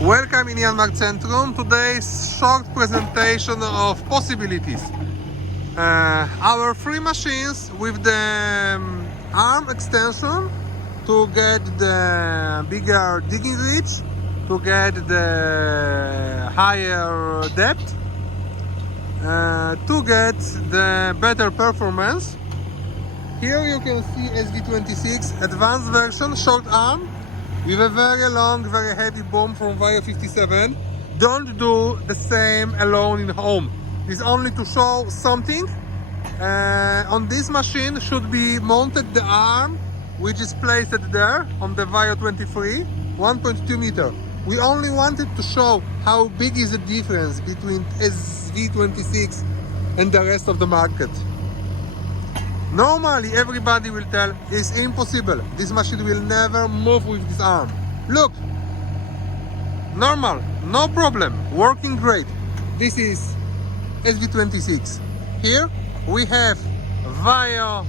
Welcome in Janmark Centrum. Today's short presentation of possibilities. Our three machines with the arm extension to get the bigger digging reach, to get the higher depth, to get the better performance. Here you can see SV26 advanced version, short arm, with a very long, very heavy boom from Vario 57. Don't do the same alone in home. This is only to show something. On this machine should be mounted the arm, which is placed there on the Vario 23, 1.2 meter. We only wanted to show how big is the difference between SV26 and the rest of the market. Normally everybody will tell it's impossible, this machine will never move with this arm. Look, normal, no problem, working great. This is SV26. Here we have Vario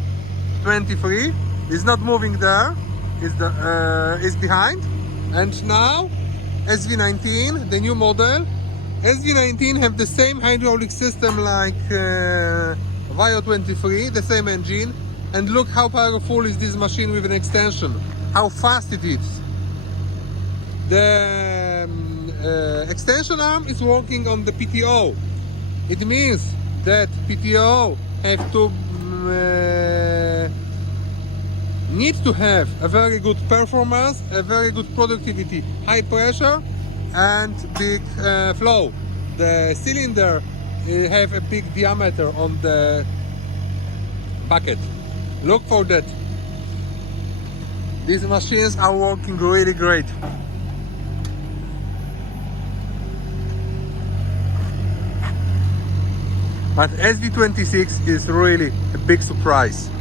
23, it's not moving there, it's behind. And now SV19, the new model. SV19 have the same hydraulic system like Vario 23, the same engine, and look how powerful is this machine with an extension, how fast it is. The extension arm is working on the PTO. It means that PTO have to need to have a very good performance, a very good productivity, high pressure and big flow. The cylinder have a big diameter on the bucket. Look for that. These machines are working really great. But SV26 is really a big surprise.